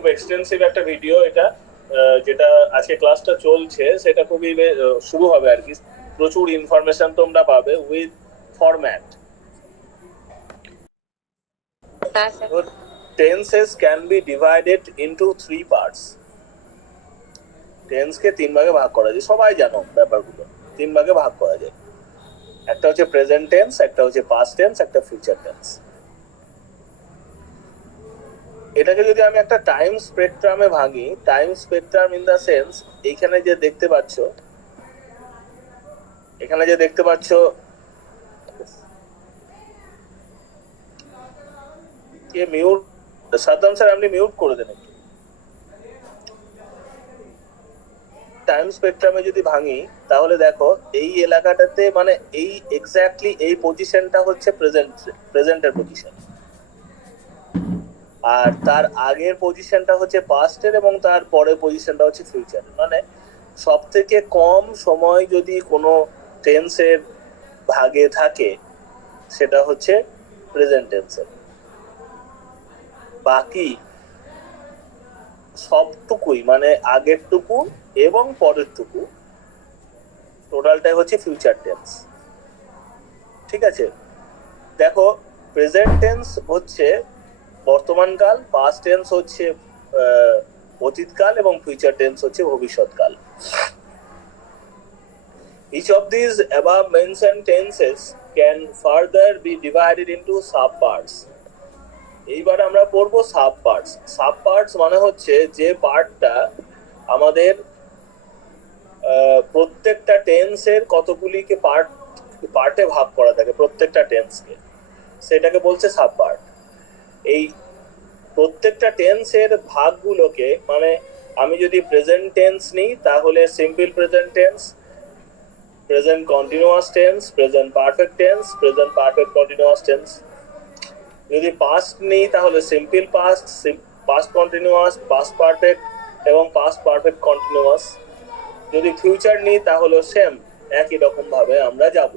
খুব এক্সটেন্সিভ একটা ভিডিও এটা, যেটা আজকে ক্লাসটা চলছে সেটা খুবই শুরু হবে আর কি। প্রচুর ইনফরমেশন তোমরা পাবে with format. Tenses can be divided into 3 parts. টেন্সকে 3 ভাগে ভাগ করা যায়, সবাই জানো ব্যাপারগুলো। 3 ভাগে ভাগ করা যায়, একটা হচ্ছে প্রেজেন্ট টেন্স, একটা হচ্ছে পাস্ট টেন্স, একটা ফিউচার টেন্স। এটাকে যদি আমি একটা টাইম স্পেকট্রামে ভাঙি, time spectrum in the sense এখানে যে দেখতে পাচ্ছ, কে মিউট? সাদ্দাম স্যার আপনি মিউট করে দেন একটু। টাইম স্পেকট্রামে যদি ভাঙি তাহলে দেখো এই এলাকাটাতে মানে এই এক্স্যাক্টলি এই পজিশনটা হচ্ছে প্রেজেন্টের পজিশন, আর তার আগের পজিশনটা হচ্ছে পাস্টের, এবং তার পরের পজিশনটা হচ্ছে ফিউচার। মানে সব থেকে কম সময় যদি কোনো টেন্সের ভাগে থাকে সেটা হচ্ছে প্রেজেন্ট টেন্সের। বাকি সবটুকুই মানে আগের টুকু এবং পরের টুকু টোটালটাই হচ্ছে ফিউচার টেন্স। ঠিক আছে, দেখো প্রেজেন্ট টেন্স হচ্ছে বর্তমানকাল, পাস্ট টেন্স হচ্ছে অতীতকাল, এবং ফিউচার টেন্স হচ্ছে ভবিষ্যৎকাল। Each of these above mentioned tenses can further be divided into sub parts. এইবার আমরা পড়বো সাব পার্টস। সাব পার্টস মানে হচ্ছে যে পার্টটা আমাদের প্রত্যেকটা টেন্সের কতগুলিকে পার্টে ভাগ করা থাকে, প্রত্যেকটা টেন্সকে, সেটাকে বলছে সাব পার্ট। এই প্রত্যেকটা টেন্সের ভাগগুলোকে মানে আমি যদি প্রেজেন্ট টেন্স নিই তাহলে simple present tense, present continuous tense, present perfect tense, present perfect continuous tense. যদি পাস্ট নিই তাহলে simple past, past continuous, past perfect এবং পাস্ট পারফেক্ট কন্টিনিউয়াস। যদি ফিউচার নিই তাহলে সেম একই রকম ভাবে আমরা যাব।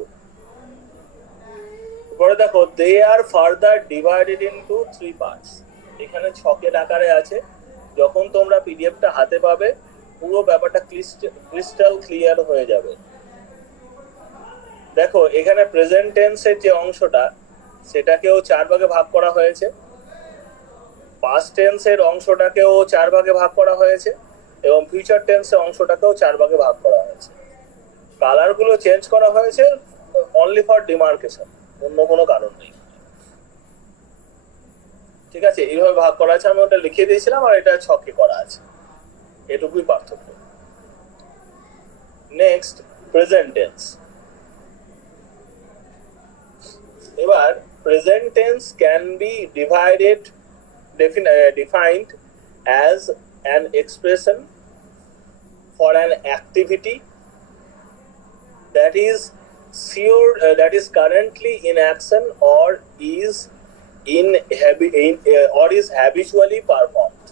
পরে দেখো দে আর ফার্দার ডিভাইডেড ইনটু 3 পার্টস। এখানে ছকের আকারে আছে, যখন তোমরা পিডিএফটা হাতে পাবে পুরো ব্যাপারটা ক্রিস্টাল ক্লিয়ার হয়ে যাবে। দেখো এখানে প্রেজেন্ট টেন্সের যে অংশটা সেটাকেও 4 ভাগে ভাগ করা হয়েছে, পাস্ট টেন্সের অংশটাকেও 4 ভাগে ভাগ করা হয়েছে, এবং ফিউচার টেন্সের অংশটাকেও 4 ভাগে ভাগ করা হয়েছে। কালারগুলো চেঞ্জ করা হয়েছে অনলি ফর ডিমার্কেশন, অন্য কোনো কারণ নেই। ঠিক আছে, এইভাবে ভাগ করা আছে, আমি ওটা লিখে দিয়েছিলাম আর এটা ছকে করা আছে, এটুকুই পার্থক্য। Next present tense. এবার present tense can be defined as an expression for an activity that is currently in action or is habitually performed.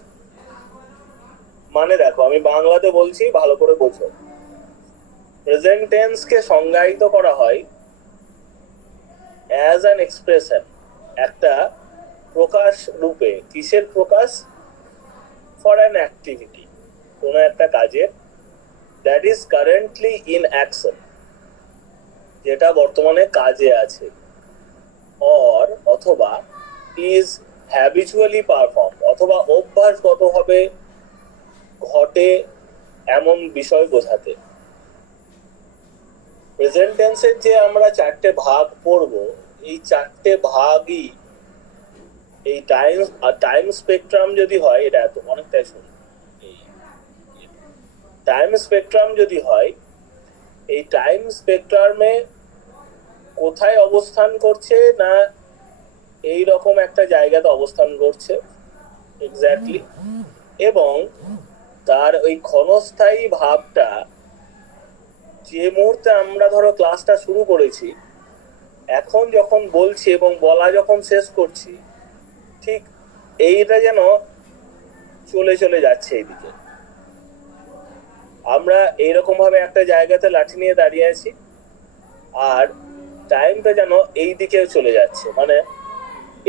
মানে দেখো আমি বাংলাতে বলছি, ভালো করে বোঝো। প্রেজেন্ট টেন্সকে সংজ্ঞায়িত করা হয় অ্যাজ অ্যান এক্সপ্রেশন, একটা প্রকাশ রূপে। কিসের প্রকাশ? ফর অ্যান অ্যাক্টিভিটি, কোনো একটা কাজের, that is currently in action, যেটা বর্তমানে কাজে আছে, অর অথবা ইজ হ্যাবিচুয়ালি পারফর্ম, অথবা অভ্যাসগতভাবে ঘটে এমন বিষয় বোঝাতে। প্রেজেন্ট টেন্সের যে আমরা 4টে ভাগ পড়ব, এই 4টে ভাগই এই টাইম স্পেকট্রাম যদি হয়, এটা এত অনেকটাই শুনি, টাইম স্পেকট্রাম যদি হয়, এই টাইম স্পেকট্রামে কোথায় অবস্থান করছে না এই রকম একটা জায়গাতে অবস্থান করছে এক্স্যাক্টলি, এবং তার ওই ক্ষণস্থায়ী ভাবটা যে মুহূর্তে আমরা ধরো ক্লাসটা শুরু করেছি, এখন যখন বলছি এবং বলা যখন শেষ করছি, ঠিক এইটা যেন চলে চলে যাচ্ছে এইদিকে। আমরা এইরকম ভাবে একটা জায়গাতে লাঠি নিয়ে দাঁড়িয়ে আছি, আর টাইমটা যেন এই দিকেও চলে যাচ্ছে। মানে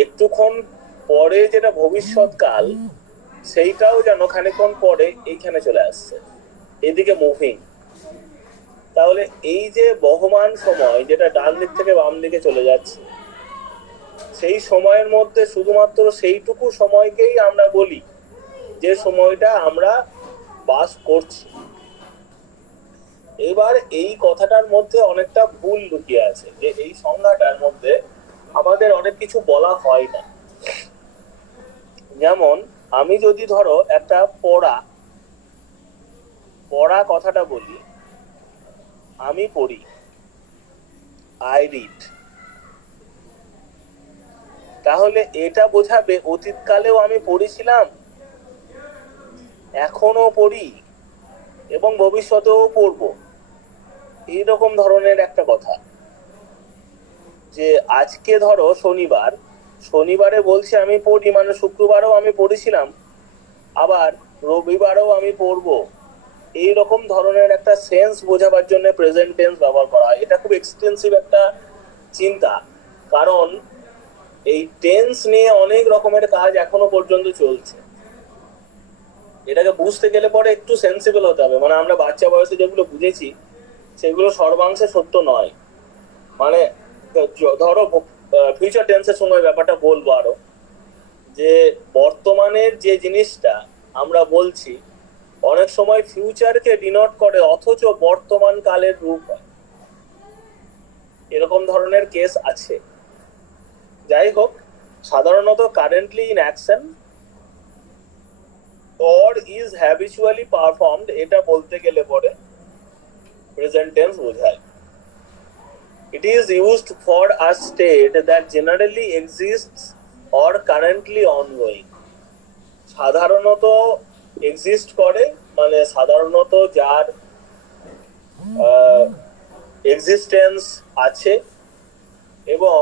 একটুক্ষণ পরে যেটা ভবিষ্যৎকাল, সেইটাও যেন খানিকক্ষণ পরে এইখানে চলে আসছে, এদিকে মুভিং। তাহলে এই যে বহমান সময় যেটা ডান দিক থেকে বাম দিকে চলে যাচ্ছে, সেই সময়ের মধ্যে শুধুমাত্র সেইটুকু সময়কেই আমরা বলি যে সময়টা আমরা বাস করছি। এবার এই কথাটার মধ্যে অনেকটা ভুল লুকিয়ে আছে, যে এই সংজ্ঞাটার মধ্যে আমাদের অনেক কিছু বলা হয় না। যেমন আমি যদি ধরো একটা পড়া কথাটা বলি, আমি পড়ি, আই রিড, তাহলে এটা বোঝাবে অতীতকালেও আমি পড়েছিলাম, এখনো পড়ি এবং ভবিষ্যতেও পড়বো, এইরকম ধরনের একটা কথা। যে আজকে ধরো শনিবারে বলছে আমি পড়ি, মানে শুক্রবারও আমি পড়েছিলাম, আবার রবিবারও আমি পড়বো, এইরকম ধরনের একটা সেন্স বোঝাবার জন্য প্রেজেন্ট টেন্স ব্যবহার করা হয়। এটা খুব এক্সটেন্সিভ একটা চিন্তা, কারণ এই টেন্স নিয়ে অনেক রকমের কাজ এখনো পর্যন্ত চলছে। এটাকে বুঝতে গেলে পরে একটু সেন্সিবল হতে হবে, মানে আমরা বাচ্চা বয়সে যেগুলো বুঝেছি সেগুলো সর্বাংশে সত্য নয়। মানে ধরো ফিউচার টেন্সের সময় ব্যাপারটা বলবো আরো, যে বর্তমানের যে জিনিসটা আমরা বলছি অনেক সময় ফিউচারকে ডিনোট করে, অথচ বর্তমান কালের রূপ হয়, এরকম ধরনের কেস আছে। যাই হোক, সাধারণত currently in action or is habitually performed, এটা বলতে গেলে পরে প্রেজেন্ট টেন্স বোঝায়। It is used for a state that generally exists or currently ongoing. সাধারণত এক্সিস্ট করে, মানে সাধারণত যার এক্সিস্টেন্স আছে এবং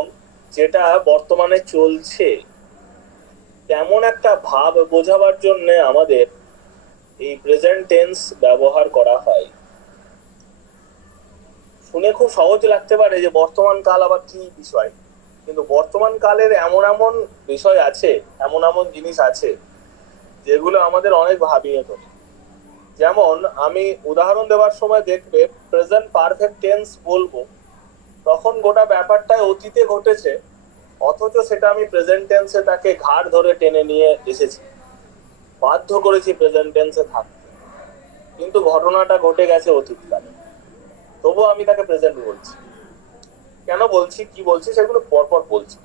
যেটা বর্তমানে চলছে, তেমন একটা ভাব বোঝাবার জন্য আমাদের এই প্রেজেন্ট টেন্স ব্যবহার করা হয়। শুনে খুব সহজ লাগতে পারে যে বর্তমান কাল আবার কি বিষয়, কিন্তু বর্তমান কালের এমন এমন বিষয় আছে, এমন এমন জিনিস আছে যেগুলো আমাদের অনেক ভাবিয়ে তোলে। যেমন আমি উদাহরণ দেওয়ার সময় দেখবে প্রেজেন্ট পারফেক্ট টেন্স বলবো, তখন গোটা ব্যাপারটাই অতীতে ঘটেছে, অথচ সেটা আমি প্রেজেন্ট টেন্সে তাকে ঘাড় ধরে টেনে নিয়ে এসেছি, বাধ্য করেছি প্রেজেন্ট টেন্সে থাকতে, কিন্তু ঘটনাটা ঘটে গেছে অতীতকালে, তবুও আমি তাকে প্রেজেন্ট বলছি। কেন বলছি, কি বলছি, সেগুলো পরপর বলছি।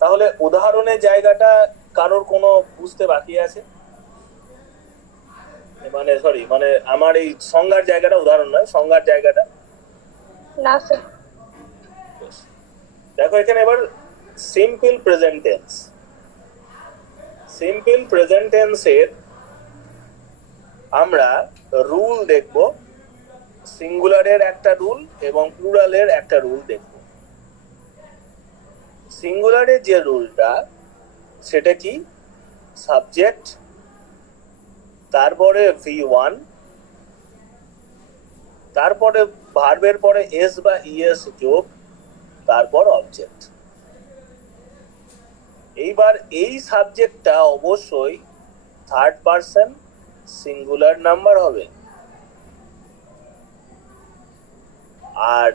তাহলে উদাহরণের জায়গাটা কারোর কোনো বুঝতে বাকি আছে? মানে আমার এই সংজ্ঞার জায়গাটা, উদাহরণ নয়, সংজ্ঞার জায়গাটা না স্যার। দেখো এখানে এবার simple present tense, simple present টেন্সের আমরা রুল দেখব, সিঙ্গুলারের একটা রুল এবং প্লুরালের একটা রুল দেখব। সিঙ্গুলারের যে রুলটা সেটা কি, সাবজেক্ট, তারপরে V1, তারপরে ভার্বের পরে এস বা ইএস যোগ, তারপর অবজেক্ট। এইবার এই সাবজেক্টটা অবশ্যই থার্ড পারসন সিঙ্গুলার নাম্বার হবে, আর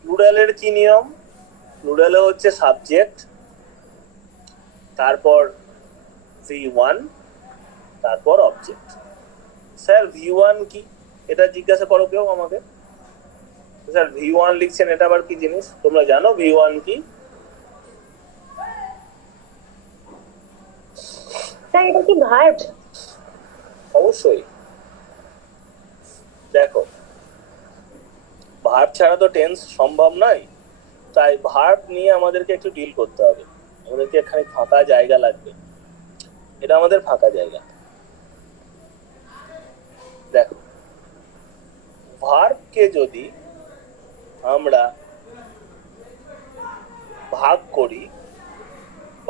প্লুরালের কি নিয়ম, প্লুরালে হচ্ছে সাবজেক্ট, তারপর V1, তারপর অবজেক্ট। স্যার V1 কি, এটা জিজ্ঞাসা করো কেউ আমাকে, স্যার V1 লিখছেন, এটা আবার কি জিনিস? তোমরা জানো V1 কি? স্যার এটা কি ভার্ব? অবশ্যই। দেখো ভার্ব ছাড়া তো টেন্স সম্ভব নয়, তাই ভার্ব নিয়ে আমাদেরকে একটু ডিল করতে হবে, আমাদেরকে এখানে ফাঁকা জায়গা লাগবে, এটা আমাদের ফাঁকা জায়গা। দেখো ভার্বকে যদি আমরা ভাগ করি,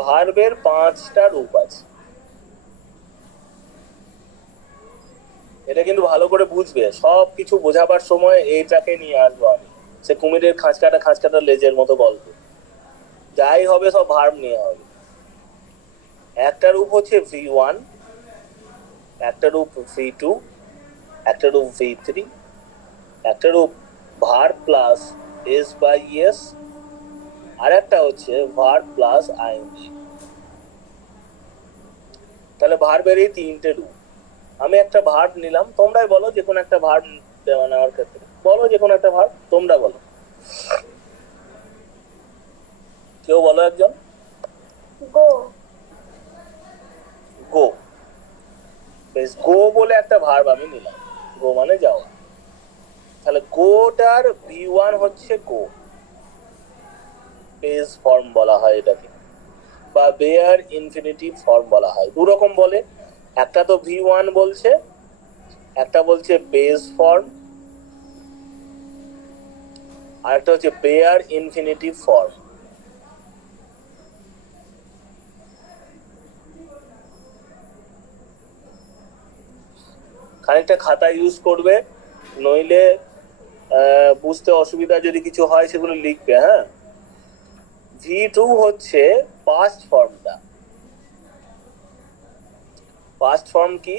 ভার্বের 5টা রূপ আছে, এটা কিন্তু ভালো করে বুঝবে, সব কিছু বোঝাবার সময় এইটাকে নিয়ে আসবো আমি, সে কুমিরের খাঁচকাটা লেজের মতো গল্প, যাই হবে সব ভার্ব নিয়ে হবে। একটা রূপ হচ্ছে V1, একটা রূপ V2, একটা রূপ V3, একটা রূপ var plus s by s, আর একটা হচ্ছে var প্লাস ing। তাহলে ভার্বের এই তিনটে রূপ। আমি একটা ভার্ব নিলাম, তোমরাই বলো যে কোনো একটা ভার্ব নেওয়ার ক্ষেত্রে বলো যে কোনো একটা ভার্ব, তোমরা বলো, কেউ বলো একজন। গো। গো। বেশ, গো বলে একটা ভার্ব আমি নিলাম, গো মানে যাওয়া। তাহলে গোটার V1 হচ্ছে গো, বেস ফর্ম বলা হয় এটাকে, বা বেয়ার ইনফিনিটিভ ফর্ম বলা হয়। দু রকম বলে, একটা তো V1 বলছে, একটা বলছে বেস ফর্ম, আর একটা হচ্ছে বেয়ার ইনফিনিটিভ ফর্ম। খানিকটা খাতা ইউজ করবে, নইলে বুঝতে অসুবিধা যদি কিছু হয় সেগুলো লিখবে। হ্যাঁ, V2 হচ্ছে পাস্ট ফর্মটা। পাস্ট ফর্ম কি?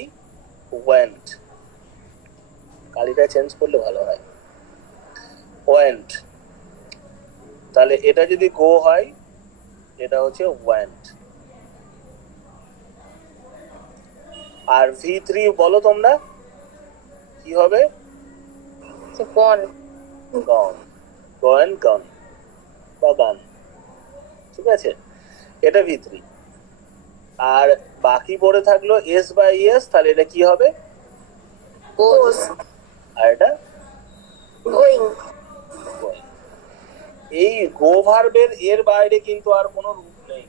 ওয়েন্ট। কালিটা চেঞ্জ করলে ভালো হয়। ওয়েন্ট। তাহলে এটা যদি গো হয়, এটা হচ্ছে ওয়েন্ট। আর V3 বলো তোমরা কি হবে? গন। গন। গন গন বা গান, ঠিক আছে, এটা V3। আর বাকি পড়ে থাকলো s বাই s, তাহলে এটা কি হবে? গোস। আর এটা গোয়িং। going। এই গো ভার্বের এর বাইরে কিন্তু আর কোনো রূপ নেই।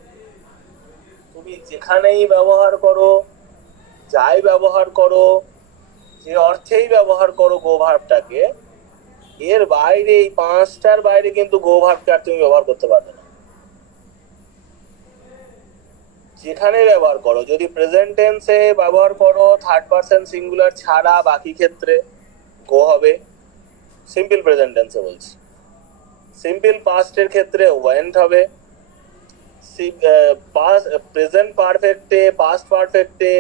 তুমি যেখানেই ব্যবহার করো, যাই ব্যবহার করো, যে অর্থেই ব্যবহার করো গো ভার্বটাকে, এর বাইরে এই পাঁচটার বাইরে কিন্তু গো ভার্বকে আর তুমি ব্যবহার করতে পারবে না। যেখানে ব্যবহার করো, যদি প্রেজেন্ট টেন্সে ব্যবহার করো থার্ড পারসন সিঙ্গুলার ছাড়া, বাকি ক্ষেত্রে গো হবে। সিম্পল প্রেজেন্ট টেন্সে বলছি। সিম্পল পাস্টের ক্ষেত্রে ওয়েন্ট হবে। প্রেজেন্ট পারফেক্টে, পাস্ট পারফেক্টে,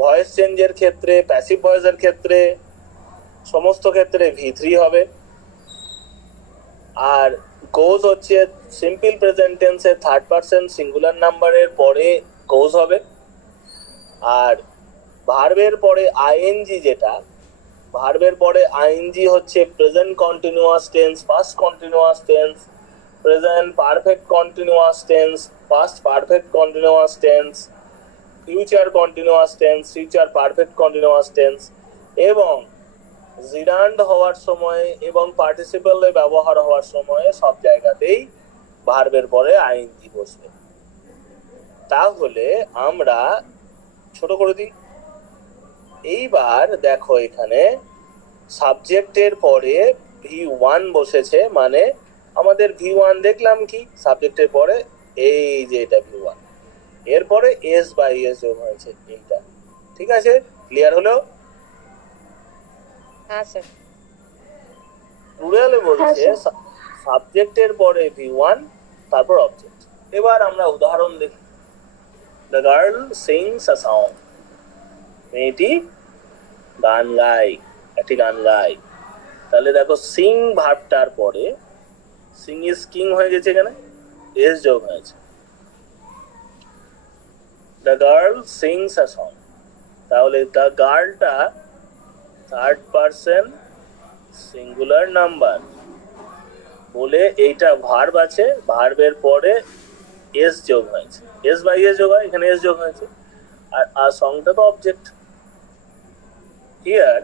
ভয়েস চেঞ্জের ক্ষেত্রে, প্যাসিভ ভয়েসের ক্ষেত্রে, সমস্ত ক্ষেত্রে V3 হবে। আর গোজ হচ্ছে সিম্পল প্রেজেন্ট টেন্সে থার্ড পারসন সিঙ্গুলার নাম্বারের পরে গোজ হবে। আর ভার্বের পরে আইএনজি, যেটা ভার্বের পরে আইএনজি হচ্ছে present continuous tense, past continuous tense, present perfect continuous tense, past perfect continuous tense, future continuous tense, future perfect continuous tense, এবং জিরান্ড হওয়ার সময় এবং পার্টিসিপেলে ব্যবহার হওয়ার সময় সব জায়গাতেই ভার্বের পরে আইএনজি বসবে। তাহলে আমরা ছোট করে দিই। এইবার দেখো, এখানে সাবজেক্টের পরে V1 বসেছে, মানে আমাদের V1 দেখলাম কি সাবজেক্টের পরে, এই যে এটা V1, এরপরে s বাই s যোগ হয়েছে এইটা। ঠিক আছে, ক্লিয়ার হলো? হ্যাঁ স্যার। প্লুরালে বলছে সাবজেক্টের পরে V1, তারপর অবজেক্ট। এবার আমরা উদাহরণ দেখি। The girl sings a song. মেয়েটি গান গায়, একটি গান গায়। তাহলে দেখো, সিং ভার্বটার পরে সিং ইজ কিং হয়ে গেছে, এখানে এস যোগ হয়েছে। The girl sings a song, তাহলে দ্য গার্লটা থার্ড পারসন সিঙ্গুলার নাম্বার বলে এইটা ভার্ব আছে, ভার্বের পরে এস যোগ হয়েছে, এস বাই এস যোগ হয়, এখানে এস যোগ হয়েছে। আর সংটা তো অবজেক্ট। হিয়ার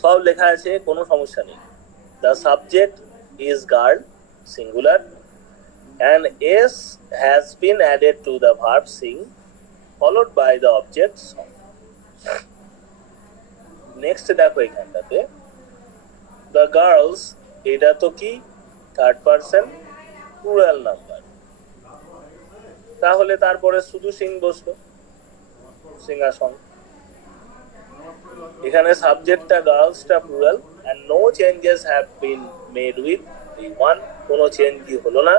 সব লেখা আছে, কোনো সমস্যা নেই। The subject is girl singular and s has been added to the verb sing followed by the object song. Next দেখো, এখানটাতে দ্য গার্লস, এটা তো কি থার্ড পারসন প্লুরাল নাম্বার, তাহলে তারপরে শুধু সিং বসলো, সিঙ্গার সং। এখানে সাবজেক্টটা গার্লসটা plural, and no changes have been made with the one, কোনো চেঞ্জই হলো না।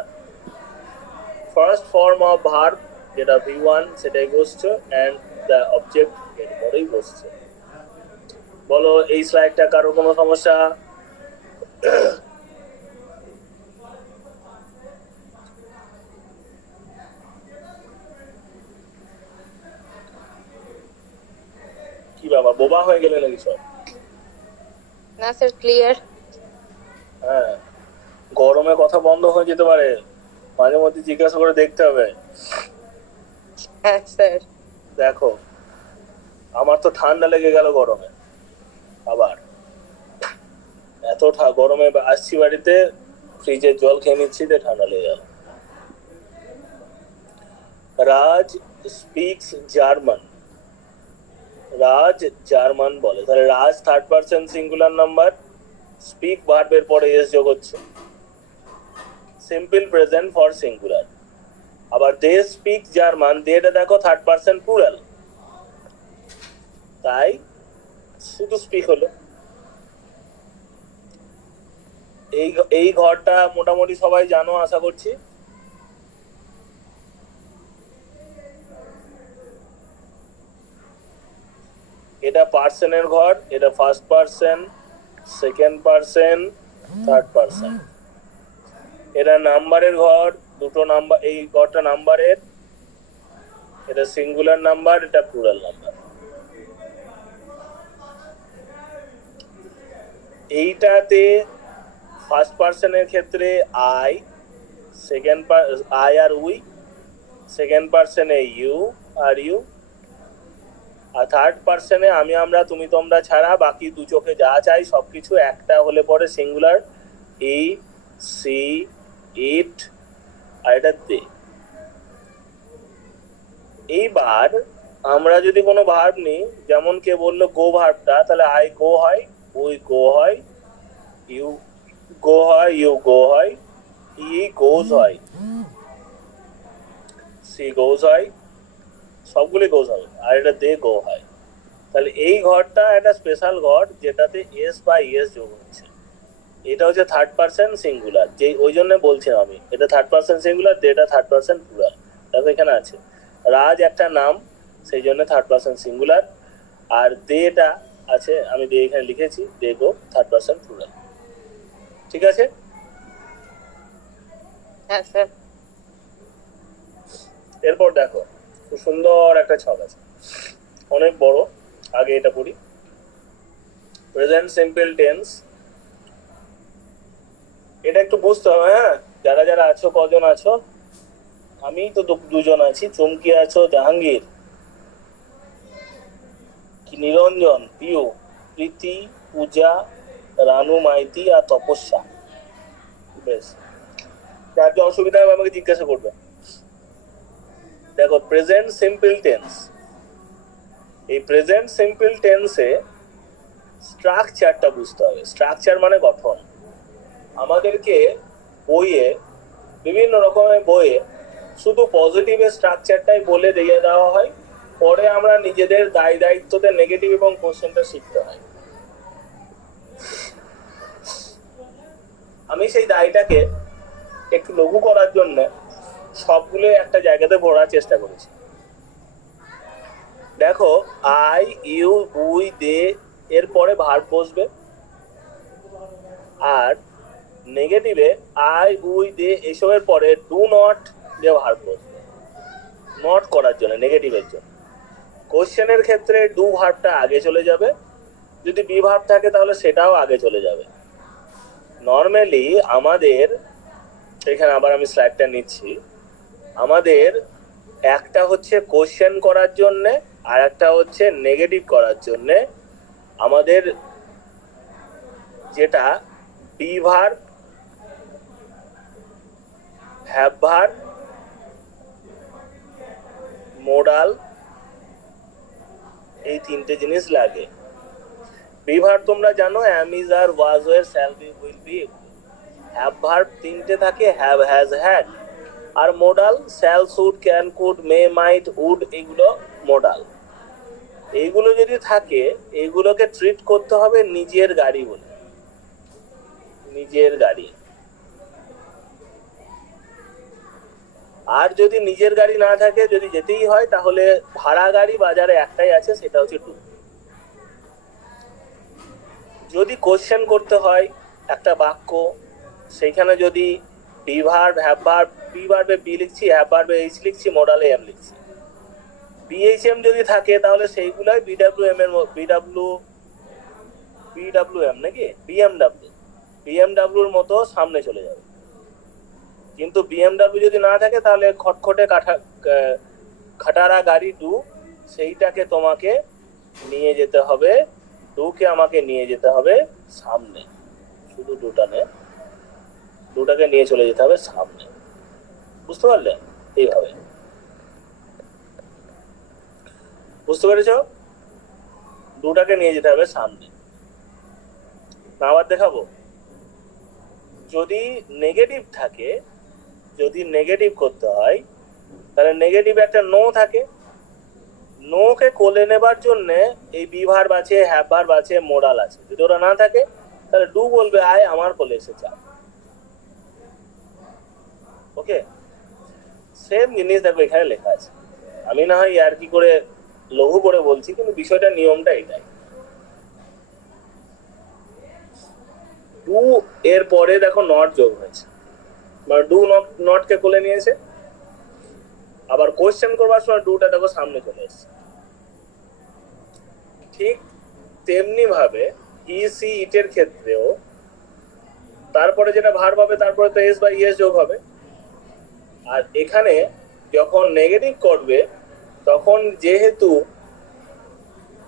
ফার্স্ট ফর্ম অফ ভার্ব যেটা V1 সেটাই বসছে অ্যান্ড দ্য অবজেক্ট এর পরেই বসছে। বলো এই স্লাইডটা কারো কোনো সমস্যা? কি বাবা বোবা হয়ে গেলে নাকি সব? না স্যার, ক্লিয়ার। হ্যাঁ, গরমে কথা বন্ধ হয়ে যেতে পারে, মাঝে মধ্যে জিজ্ঞাসা করে দেখতে হবে। হ্যাঁ স্যার। দেখো আমার তো ঠান্ডা লেগে গেল গরমে, আবার এত গরমে আসছি বাড়িতে, ফ্রিজের জল খেয়ে নিচ্ছি, তো ঠান্ডা লেগে গেল। Raj speaks German. Raj German বলে, তাহলে Raj third person singular number, speak ভার্বের পরে এস যোগ হচ্ছে, সিম্পল প্রেজেন্ট ফর সিঙ্গুলার। আবার দে স্পিক জার্মান, দেটা দেখো থার্ড পারসন প্লুরাল, তাই শুধু স্পিক হলো। এই ঘরটা মোটামুটি সবাই জানো আশা করছি। এটা পার্সনের ঘর, এটা first person, second person, third person. এটা নাম্বারের ঘর, দুটো নাম্বার, এই ঘরটা নাম্বারের, এটা সিঙ্গুলার নাম্বার, এটা প্লুরাল নাম্বার। এইটাতে ফার্স্ট পার্সনের ক্ষেত্রে আই, সেকেন্ড আই আর উই, সেকেন্ড পার্সনে ইউ আর ইউ, আর থার্ড পার্সনে আমি আমরা তুমি তোমরা ছাড়া বাকি দু চোখে যা চাই সবকিছু একটা হলে পরে সিঙ্গুলার, ই, সি, ইট, আর এটা দে। এইবার আমরা যদি কোনো ভার্ব নিই, যেমন কে বললো গো ভার্বটা, তাহলে আই গো হয়, উই গো হয়, ইউ গো হয়, ইউ গো হয়, ই গোজ হয়, সি গোজ হয়, সবগুলি গোজ হবে, আর এটা দে গো হয়। তাহলে এই ঘরটা একটা স্পেশাল ঘর যেটাতে এস বা ইএস যোগ হচ্ছে। এটা হচ্ছে থার্ড পার্সন সিঙ্গুলার, যে ওই জন্য বলছিলাম আমি, এটা থার্ড পার্সন সিঙ্গুলার, দেটা থার্ড পার্সন প্লুরাল। দেখো এখানে আছে রাজ একটা নাম, সেই জন্য থার্ড পার্সন সিঙ্গুলার, আর দেটা আছে, আমি দে এখানে লিখেছি, they go third person plural. ঠিক আছে? হ্যাঁ স্যার। এরপর দেখো খুব সুন্দর একটা ছক আছে, অনেক বড়, আগে এটা পড়ি। প্রেজেন্ট সিম্পল টেন্স, এটা একটু বুঝতে হবে। হ্যাঁ, যারা যারা আছো, কজন আছো? আমি তো দুজন আছি, চুমকি আছো, জাহাঙ্গীর, কি নিরঞ্জন, পিউ, প্রীতি, পূজা, রানু মাইতি আর তপস্যা। বেশ, যার যে অসুবিধা হবে আমাকে জিজ্ঞাসা করবে। দেখো প্রেজেন্ট সিম্পল টেন্স, এই প্রেজেন্ট সিম্পল টেন্সে স্ট্রাকচারটা বুঝতে হবে। স্ট্রাকচার মানে গঠন। আমাদেরকে বইয়ে, বিভিন্ন রকমের বইয়ে শুধু পজিটিভের স্ট্রাকচারটাই বলে দিয়ে দেওয়া হয়, পরে আমরা নিজেদের দায় দায়িত্বতে নেগেটিভ এবং কোশ্চেনটা শিখতে হয়। আমি সেই দায়টাকে একটু লঘু করার জন্য সবগুলো একটা জায়গাতে ভরার চেষ্টা করেছি। দেখো আই, ইউ, উই, দে এর পরে ভার্ব বসবে, আর নেগেটিভে আই, উই, দে এসবের পরে ডু নট দিয়ে ভার্ব বসবে, নট করার জন্য, নেগেটিভের জন্য। কোশ্চেনের ক্ষেত্রে ডু ভার্বটা আগে চলে যাবে, যদি বি ভার্ব থাকে তাহলে সেটাও আগে চলে যাবে। নর্মালি আমাদের এখানে, আবার আমি স্লাইডটা নিচ্ছি, আমাদের একটা হচ্ছে কোশ্চেন করার জন্যে আর একটা হচ্ছে নেগেটিভ করার জন্যে। আমাদের যেটা be verb, have verb, modal, এই তিনটে জিনিস লাগে। বি ভার্ব তোমরা জানো, am, is, are, was, were, shall be, will be. Have verb তিনটে থাকে, হ্যাভ, হ্যাজ, হ্যাড। আর modal shall, should, can, could, may, might, would, এগুলো মোডাল। এইগুলো যদি থাকে, এইগুলোকে ট্রিট করতে হবে নিজের গাড়ি বলে, নিজের গাড়ি। আর যদি নিজের গাড়ি না থাকে, যদি যেতেই হয়, তাহলে ভাড়া গাড়ি বাজারে একটাই আছে, সেটা হচ্ছে ডু। যদি কোশ্চেন করতে হয় একটা বাক্য, সেইখানে যদি be verb, have verb, be ভার্বে বি লিখছি, হ্যাভ ভার্বে এইচ লিখছি, মডালে এম লিখছি, বিএইচএম যদি থাকে তাহলে সেইগুলাই বিডব্লিউএম এর বিডব্লিউএম নাকি বিএমডব্লিউর মতো সামনে চলে যাবে। কিন্তু বিএমডব্লিউ যদি না থাকে তাহলে খটখটে খাটারা গাড়ি ডু, সেইটাকে তোমাকে নিয়ে যেতে হবে, ডুকে আমাকে নিয়ে যেতে হবে সামনে, শুধু দুটাকে নিয়ে চলে যেতে হবে সামনে। বুঝতে পারলে? এইভাবে বুঝতে পেরেছ? দুটাকে নিয়ে যেতে হবে সামনে। না আবার দেখাবো, যদি নেগেটিভ থাকে, যদি নেগেটিভ করতে হয় তাহলে নেগেটিভ একটা নো থাকে, নোকে কোলে নেবার জন্য এই বি ভার্ব আছে, হ্যাভ ভার্ব আছে, মোডাল আছে। যদি ওরা না থাকে তাহলে ডু বলবে আয় আমার কোলে এসে চা। ওকে, সেম জিনিস দেখো এখানে লেখা আছে। আমি না হয় আর কি করে লঘু করে বলছি, কিন্তু বিষয়টা নিয়মটা এটাই। ডু এর পরে দেখো নট যোগ হয়েছে, মানে ডু নট কে কোলে নিয়েছে। আবার কোশ্চেন করবার সময় ডুটা দেখো সামনে চলে এসেছে। ঠিক তেমনি ভাবে ই সি ইটের ক্ষেত্রেও তারপরে যেটা ভার্ব হবে তারপরে তো এস বা ইএস যোগ হবে। আর এখানে যখন নেগেটিভ করবে তখন যেহেতু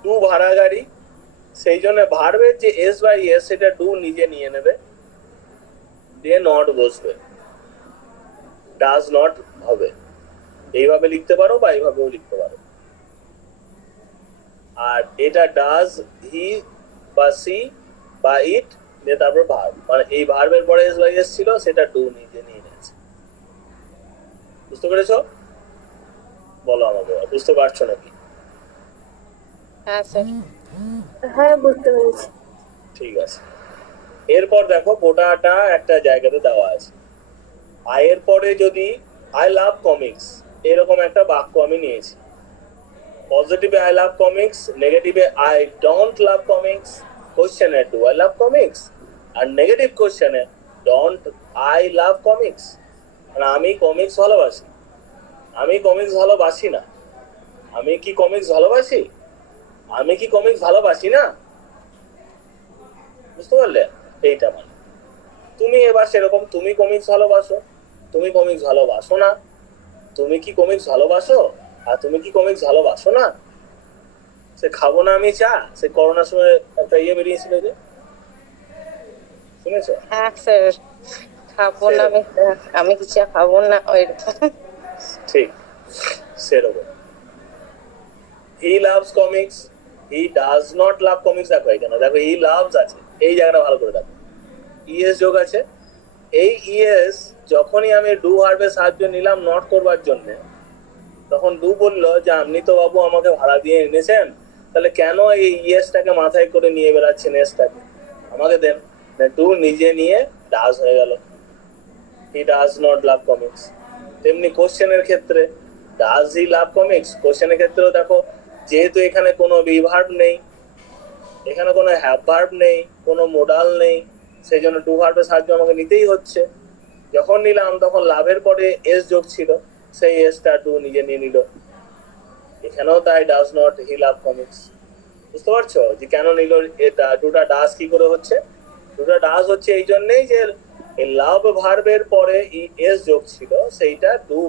ডু ভাড়া গাড়ি, সেই জন্য ভার্বের যে এস বা ইএস সেটা ডু নিজে নিয়ে নেবে, দিয়ে নট বসবে, ডাজ নট হবে। এইভাবে লিখতে পারো বা এইভাবেও লিখতে পারো। আর এটা ডাজ হি বা সি বা ইট, দিয়ে তারপর ভার্ব, মানে এই ভার্বের পরে এস বা ইএস ছিল, সেটা ডু নিজে নিয়ে নিয়েছে। বুঝতে পেরেছো? বলো আমাকে, বুঝতে পারছো নাকি? হ্যাঁ স্যার। হ্যাঁ বুঝতে পেরেছি। ঠিক আছে। এরপর দেখো গোটাটা একটা জায়গাতে দেওয়া আছে। আয়ের পরে যদি আই লাভ কমিক্স এরকম একটা বাক্য আমি নিয়েছি, পজিটিভে আই লাভ কমিক্স, নেগেটিভে আই ডোন্ট লাভ কমিক্স, কোশ্চেনে ডু আই লাভ কমিক্স, আর নেগেটিভ কোশ্চেনে ডোন্ট আই লাভ কমিক্স, মানে আমি কমিক্স ভালোবাসি। আমি কমিক্স ভালোবাসি না। আমি কি কমিক্স ভালোবাসি? আমি কি কমিক্স ভালোবাসি না। বুঝতে পারলে? এইটা মানে তুমি এবার সেরকম, তুমি কমিক্স ভালোবাসো, তুমি কমিক্স ভালোবাসো না, তুমি কি কমিক্স ভালোবাসো আর তুমি কি কমিক্স ভালোবাসো না। সে খাবো না আমি চা, সে করোনার সময় একটা বেরিয়েছিল যে, শুনেছো? হ্যাঁ স্যার, খাবো না আমি কিছু খাবো না ওইরকম। ঠিক সেরকম। He loves comics, he does not love comics. দেখো এখানে দেখো হি লাভস আছে, এই জায়গাটা ভালো করে দেখো, ইএস যোগ আছে। এই ইএস যখনই আমি ডু ভার্বের সাহায্য নিলাম নট করবার জন্য, তখন ডু বললো যে আপনি তো বাবু আমাকে ভাড়া দিয়ে এনেছেন, তাহলে কেন এই ইএসটাকে মাথায় করে নিয়ে বেড়াচ্ছেন, এসটাকে আমাকে দেন। ডু নিজে নিয়ে ডাজ হয়ে গেল, he does not love comics. তেমনি কোশ্চেনের ক্ষেত্রে ডাজ হি লাভ কমিক্স, কোশ্চেনের ক্ষেত্রেও দেখো যেহেতু এখানে কোনো বি ভার্ব নেই, এখানে কোনো হ্যাভ ভার্ব নেই, কোনো মোডাল নেই, সেই জন্য ডু ভার্বের সাহায্য আমাকে নিতেই হচ্ছে। যখন নিলাম তখন লাভের পরে এস যোগ ছিল, সেই এসটা ডু নিজে নিয়ে নিল। এখানেও তাই does not he love comics. বুঝতে পারছো যে কেন নিল এটা? ডুটা ডাজ কি করে হচ্ছে? ডুটা ডাজ হচ্ছে এই জন্যই যে এই লাভ ভার্বের পরে এস যোগ ছিল, সেইটা ডু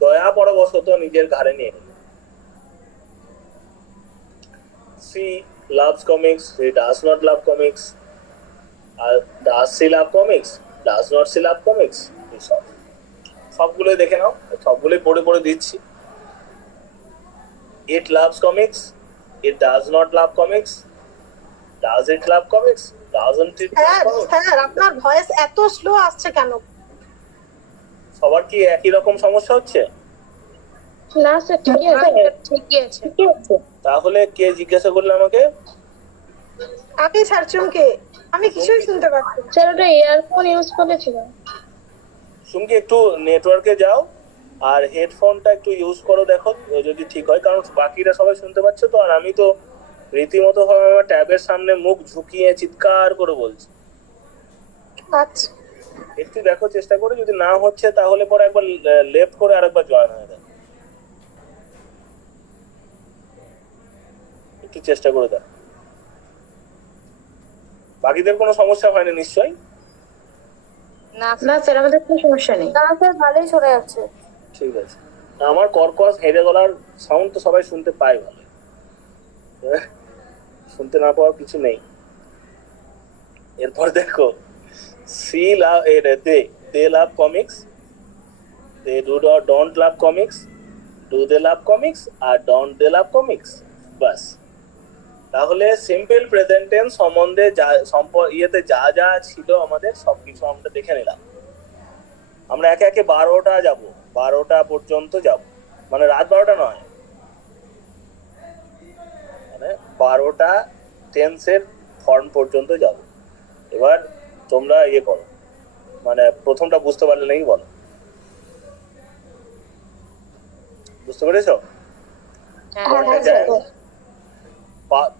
দয়া পরবশত নিজের ঘাড়ে নিয়ে নিল। She loves comics, he does not love comics. Does she love comics? Does not she love comics? সবগুলোই দেখে নাও, সবগুলোই পড়ে পড়ে দিচ্ছি। It loves comics, it does not love comics. Does it love comics? Doesn't it love comics? Sir আপনার voice এত slow আসছে কেন? সবার কি একই রকম সমস্যা হচ্ছে? না স্যার ঠিকই আছে, ঠিকই আছে। তাহলে কে জিজ্ঞাসা করলে আমাকে? আপনি স্যার চুমকে, আমি কিছুই শুনতে পাচ্ছি না। স্যার ওটা ইয়ারফোন ইউজ করেছিল। সুমকি একটু নেটওয়ার্কে যাও, আর হেডফোনটা একটু ইউজ করো, দেখো যদি ঠিক হয়, কারণ বাকিরা সবাই শুনতে পাচ্ছে তো, আর আমি তো রীতিমতো ভাবে আমার ট্যাবের সামনে মুখ ঝুঁকিয়ে চিৎকার করে বলছি। আচ্ছা। একটু দেখো চেষ্টা করে, যদি না হচ্ছে তাহলে পরে একবার লেফট করে আরেকবার জয়েন হয়ে যাবে, একটু চেষ্টা করে দেখো। বাকিদের কোনো সমস্যা হয়নি নিশ্চয়ই? না না স্যার, আমাদের কোনো সমস্যা নেই। না স্যার, ভালোই শোনা যাচ্ছে। ঠিক আছে। আমার কর্কশ হেঁড়ে গলার সাউন্ড তো সবাই শুনতে পায় ভালো, শুনতে না পাওয়ার কিছু নেই। এরপর দেখো, she love they love comics, they don't love comics, do they love comics, আর ডোন্ট দে লাভ কমিক্স। বাস। তাহলে সিম্পল প্রেজেন্ট টেন্স সম্বন্ধে ইয়েতে যা যা ছিল আমাদের সবকিছু আমরা দেখে নিলাম। আমরা একে একে 12টা যাব, 12টা পর্যন্ত যাব, মানে রাত 12টা নয়, মানে 12টা টেন্সের ফর্ম পর্যন্ত যাব। এবার তোমরা ইয়ে করো, মানে প্রথমটা বুঝতে পারলে নাকি বলো, বুঝতে পেরেছো?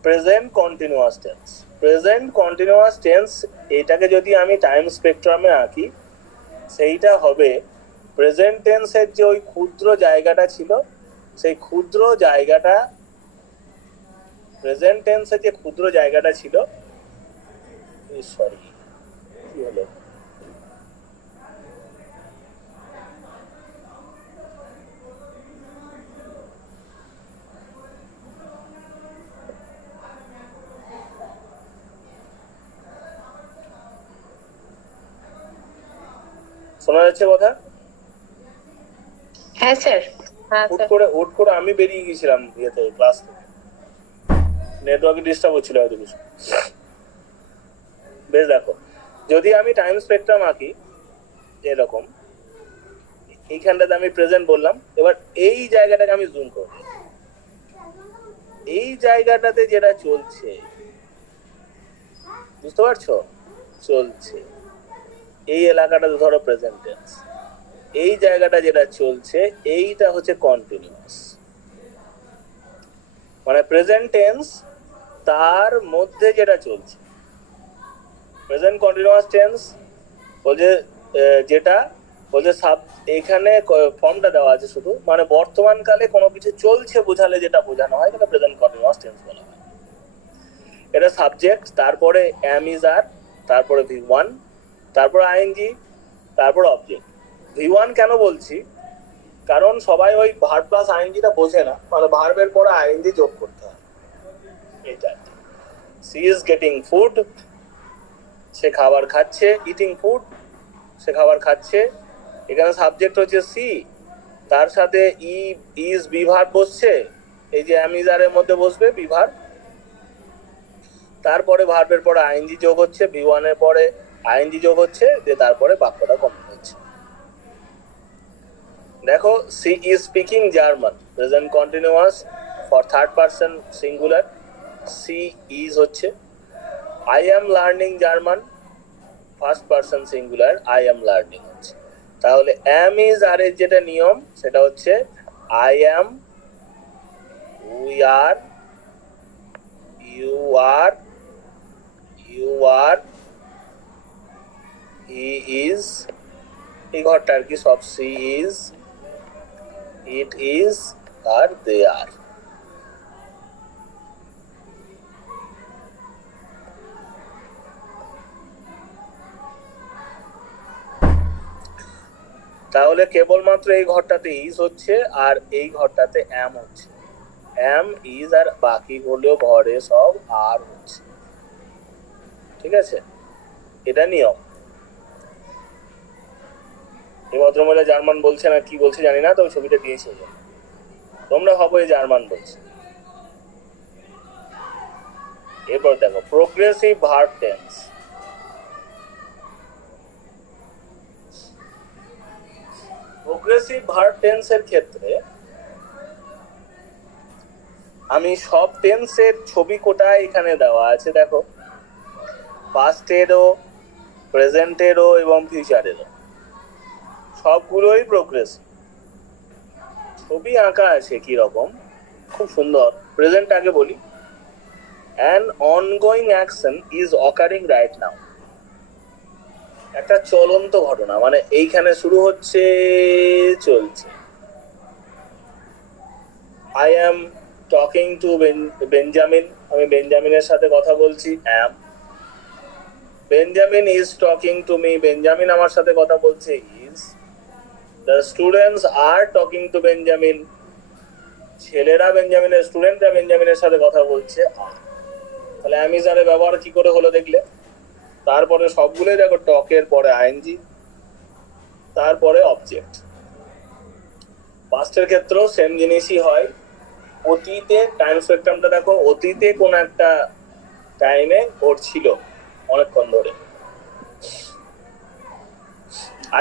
Present continuous tense, present continuous tense এটাকে যদি আমি টাইম স্পেকট্রামে আঁকি, সেইটা হবে প্রেজেন্ট টেন্সের যে ওই ক্ষুদ্র জায়গাটা ছিল, সেই ক্ষুদ্র জায়গাটা, প্রেজেন্ট টেন্সের যে ক্ষুদ্র জায়গাটা ছিল, সরি কি হলো, শোনা যাচ্ছে কথা? হ্যাঁ স্যার। হ্যাঁ হুট স্যার। করে আমি বেরিয়ে গেছিলাম ইয়েতে, ক্লাস থেকে, নেটওয়ার্কে ডিস্টার্ব হচ্ছিল হয়তো কিছু। বেশ, দেখো যদি আমি টাইম স্পেকট্রাম আঁকি এরকম, এইখানটাতে আমি প্রেজেন্ট বললাম, এবার এই জায়গাটাকে আমি জুম করব, এই জায়গাটাতে যেটা চলছে, বুঝতে পারছো? চলছে এই এলাকাটাতে ধরো প্রেজেন্ট টেন্স, এই জায়গাটা যেটা চলছে এইটা হচ্ছে কন্টিনিউয়াস, মানে প্রেজেন্ট টেন্স তার মধ্যে যেটা চলছে। প্রেজেন্ট কন্টিনিউয়াস টেন্স বলছে যেটা বলছে এখানে ফর্মটা দেওয়া আছে শুধু, মানে বর্তমানকালে কোনো কিছু চলছে বোঝালে যেটা বোঝানো হয় সেটা প্রেজেন্ট কন্টিনিউয়াস টেন্স বলা হয়। এটা সাবজেক্ট, তারপরে এম ইজ আর, তারপরে V1, তারপর আইএনজি, তারপর অবজেক্ট। V1 কেন বলছি, কারণ সবাই ওই ভার্ব প্লাস আইএনজিটা বোঝে না, মানে ভার্বের পরে আইএনজি যোগ করতে হয়। এটা সি ইজ গেটিং ফুড, সে খাবার খাচ্ছে, ইটিং ফুড, সে খাবার খাচ্ছে। এখানে সাবজেক্ট হচ্ছে সি, তার সাথে ইজ বি ভার্ব বসছে, এই যে এম ইজ আর এর মধ্যে বসবে বি ভার্ব, তারপরে ভার্বের পরে আইএনজি যোগ হচ্ছে, V1 এর পরে আইএনজি যোগ হচ্ছে, দিয়ে তারপরে বাক্যটা কমপ্লিট হচ্ছে। দেখো, she is speaking German, present continuous for third person singular, she is হচ্ছে। I am learning German, first person singular, I am learning হচ্ছে। তাহলে এম ইজ আর এর যেটা নিয়ম সেটা হচ্ছে I am, we are, you R, you are, he is, এই ঘরটা আর কি, সব সি ইজ, ইট ইজ, আর দে আর। তাহলে কেবলমাত্র এই ঘরটাতে ইজ হচ্ছে আর এই ঘরটাতে এম হচ্ছে, এম ইজ, আর বাকিগুলো ঘরে সব আর হচ্ছে। ঠিক আছে, এটা নিয়ম। এই ভদ্রমহিলা জার্মান বলছে না কি বলছে জানি না, তবে ছবিটা দিয়েছে, তোমরা ভাবো এই জার্মান বলছে। এরপর দেখো progressive verb tense. Progressive verb টেন্সের ক্ষেত্রে আমি সব টেন্সের ছবি কোটা এখানে দেওয়া আছে, দেখো পাস্টেরও, প্রেজেন্টেরও এবং ফিউচারেরও, সবগুলোই প্রোগ্রেসিভ। ছবি আঁকা আছে কি রকম, খুব সুন্দর। প্রেজেন্ট আগে বলি, an ongoing action is occurring right now. একটা চলন্ত ঘটনা, মানে এইখানে শুরু হচ্ছে, চলছে। I am talking to Benjamin, আমি বেঞ্জামিনের সাথে কথা বলছি। Am Benjamin is talking to me, Benjamin আমার সাথে কথা বলছে। Is the students are talking to Benjamin, ছেলেরা বেঞ্জামিনের, স্টুডেন্টরা বেঞ্জামিনের সাথে কথা বলছে। তাহলে অ্যামিজারের ব্যবহার কি করে হলো দেখলে? তারপরে সবগুলোই দেখো, টকের পরে আইএনজি, তারপরে অবজেক্ট। পাস্টের ক্ষেত্রেও সেম জিনিসই হয়। অতীতে টাইম স্পেকট্রামটা দেখো, অতীতে কোন একটা টাইমে ঘটছিল অনেকক্ষণ ধরে।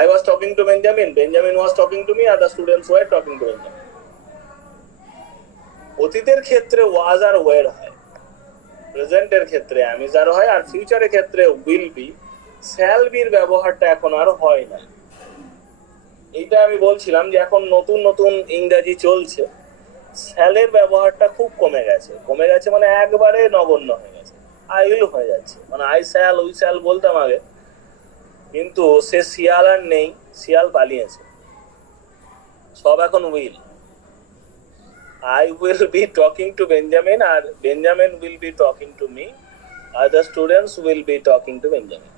I was talking to Benjamin, Benjamin was talking to me, and the students were talking to Benjamin. অতীতের ক্ষেত্রে ওয়াজ আর ওয়ের হয়, প্রেজেন্টের ক্ষেত্রে অ্যামিজার হয়, আর ফিউচারের ক্ষেত্রে উইল বি। শ্যাল বির ব্যবহারটা এখন আর হয় না। এইটা আমি বলছিলাম যে এখন নতুন নতুন ইংরেজি চলছে, শ্যালের ব্যবহারটা খুব কমে গেছে। কমে গেছে মানে একবারে নগণ্য হয়ে গেছে, আই উইল হয়ে যাচ্ছে। মানে আই শ্যাল, উই শ্যাল বলতাম আগে, কিন্তু সে শিয়াল আর নেই, শিয়াল পালিয়েছে, সব এখন will. I will be talking to Benjamin, or Benjamin will be talking to me, or the students will be talking to Benjamin.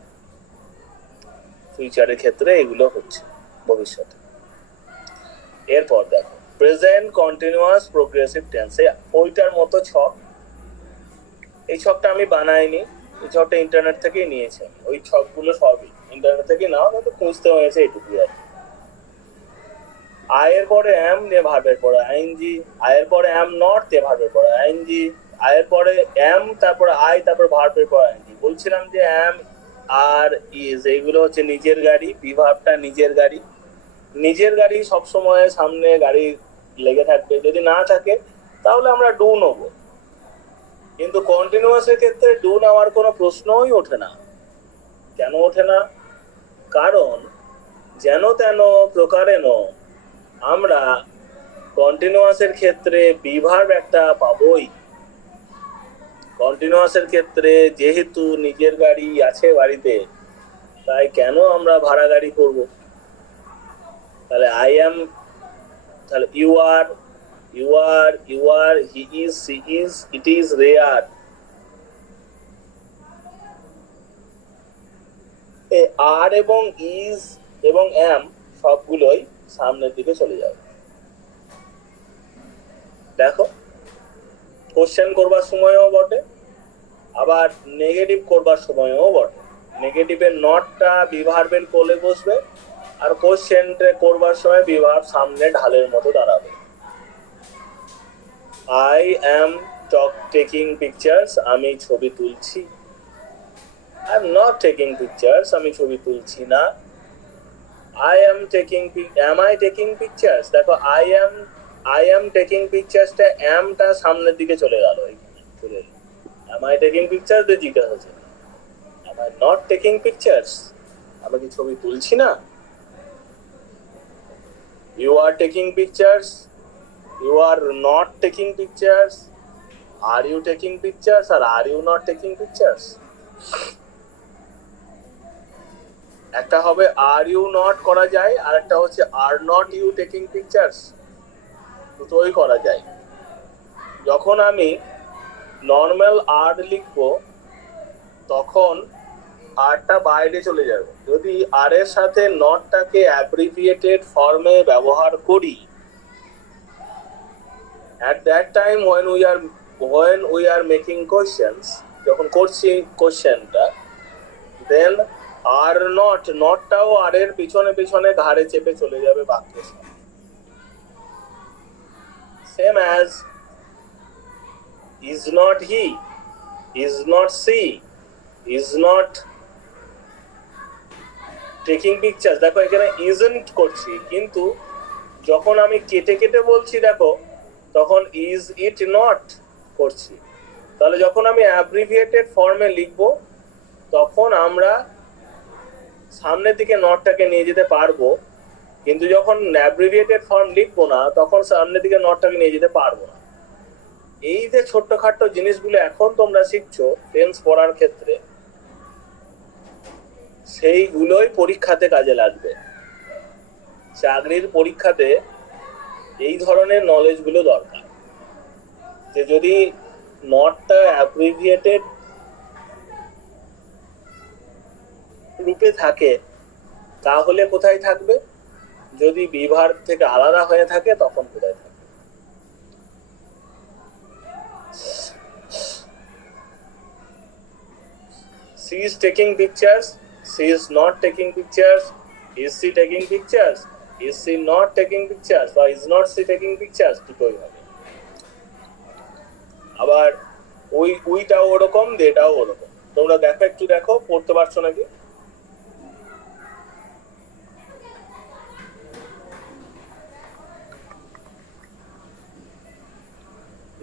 ফিউচারের ক্ষেত্রে এগুলো হচ্ছে ভবিষ্যতে। এরপর দেখো প্রেজেন্ট কন্টিনিউয়াস প্রোগ্রেসিভ টেন্সে ওইটার মতো ছক। এই ছকটা আমি বানাইনি, এই ছকটা ইন্টারনেট থেকেই নিয়েছি। ওই ছকগুলো সবই ইন্টারনেট থেকে নাও, কিন্তু খুঁজতে হয়েছে এইটুকুই আর কি। আয়ের পরে অ্যাম দিয়ে ভার্বের পরে আইএনজি, আয়ের পরে অ্যাম নট দিয়ে ভার্বের পরে আইএনজি, আয়ের পরে অ্যাম, তারপরে আই, তারপরে ভার্বের পরে আইএনজি। বলছিলাম যে অ্যাম আর ইজ এইগুলো হচ্ছে নিজের গাড়ি, বি ভার্বটা নিজের গাড়ি। নিজের গাড়ি সবসময় সামনে গাড়ি লেগে থাকবে, যদি না থাকে তাহলে আমরা ডু নেব। কিন্তু কন্টিনিউয়াসের ক্ষেত্রে ডু নেওয়ার কোনো প্রশ্নই ওঠে না। কেন ওঠে না? কারণ যেন তেন প্রকারেণ আমরা কন্টিনিউয়াসের ক্ষেত্রে বিভার্ব একটা পাবোই। কন্টিনিউয়াসের ক্ষেত্রে যেহেতু নিজের গাড়ি আছে বাড়িতে, তাই কেন আমরা ভাড়া গাড়ি করব? তাহলে আই এম, তাহলে you R, you R, you are, he is, she is, it is, they are. Are এবং ইজ এবং এম সবগুলোই সামনের দিকে চলে যাবে। দেখো কোশ্চেন করবার সময়ও বটে, আবার নেগেটিভ করবার সময়ও বটে। নেগেটিভের নটটা বিভার্বের কোলে বসবে, আর কোশ্চেন করবার সময় বিভার্ব সামনে ঢালের মতো দাঁড়াবে। আই এম টেকিং পিকচার্স, আমি ছবি তুলছি। I am not taking pictures, আমি ছবি তুলছি না। I am taking, am I taking pictures? দেখো I am taking pictures টা am টা সামনের দিকে চলে গেল, এখানে চলে এলো। Am I taking pictures দিয়ে জিজ্ঞাসা হচ্ছে, am I not taking pictures? আমি কি ছবি তুলছি না? You are taking pictures, you are not taking pictures, are you taking pictures, or are you not taking pictures? একটা হবে আর ইউ নট করা যায়, আর একটা হচ্ছে are not you taking pictures, দুটোই করা যায়। যখন আমি নর্মাল আর লিখবো তখন আরটা বাইরে চলে যাবে। যদি আর এর সাথে নটটাকে অ্যাব্রিভিয়েটেড ফর্মে ব্যবহার করি, at that time when we are making questions, যখন করছি কোশ্চেনটা, then আর নটটাও আর এর পিছনে পিছনে ঘাড়ে চেপে চলে যাবে বাক্যের সাথে। Same as is not he, is not she, is not taking pictures. দেখো এখানে ইজন্ট করছি, কিন্তু যখন আমি কেটে কেটে বলছি দেখো, তখন ইজ ইট নট করছি। তাহলে যখন আমি অ্যাব্রিভিয়েটেড ফর্মে লিখবো, তখন আমরা সামনের দিকে নটটাকে নিয়ে যেতে পারবো, কিন্তু যখন অ্যাব্রিভিয়েটেড ফর্ম লিখবো না তখন সামনের দিকে নটটাকে নিয়ে যেতে পারবো না। এই যে ছোট্টখাট্ট জিনিসগুলো এখন তোমরা শিখছো টেন্স পড়ার ক্ষেত্রে, সেইগুলোই পরীক্ষাতে কাজে লাগবে। চাকরির পরীক্ষাতে এই ধরনের নলেজ গুলো দরকার, যে যদি নটটা অ্যাব্রিভিয়েটেড রূপে থাকে তাহলে কোথায় থাকবে, যদি বিভার থেকে আলাদা হয়ে থাকে তখন কোথায় থাকবে। She is taking pictures, she is not taking pictures, is she taking pictures, is she not taking pictures, or is not she taking pictures, দুটোই হবে। আবার উইটাও ওরকম, দেটাও ওরকম। তোমরা দেখো, একটু দেখো পড়তে পারছো নাকি?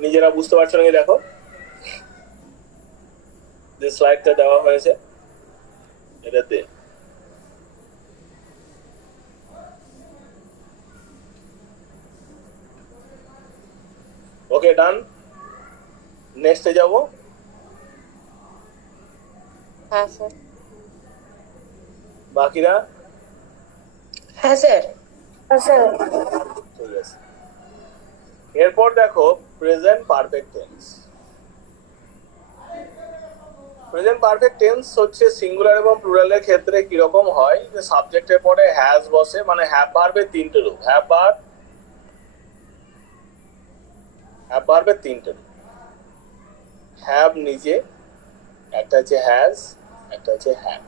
নিজেরা বুঝতে পারছো নাকি দেখো, যে স্লাইডটা দেওয়া হয়েছে এটাতে। ওকে, ডান। নেক্সটে যাব। হ্যাঁ স্যার। বাকিরা? হ্যাঁ স্যার। ঠিক আছে। এরপর দেখো present perfect tense. Present perfect tense হচ্ছে সিঙ্গুলার এবং প্লুরালের ক্ষেত্রে কিরকম হয়, যে সাবজেক্টের পরে হ্যাজ বসে, মানে হ্যাভ ভার্বের তিনটে রূপ। হ্যাভ ভার্বের তিনটে রূপ। হ্যাভ নিজে, একটা হচ্ছে হ্যাজ, একটা হচ্ছে হ্যাড।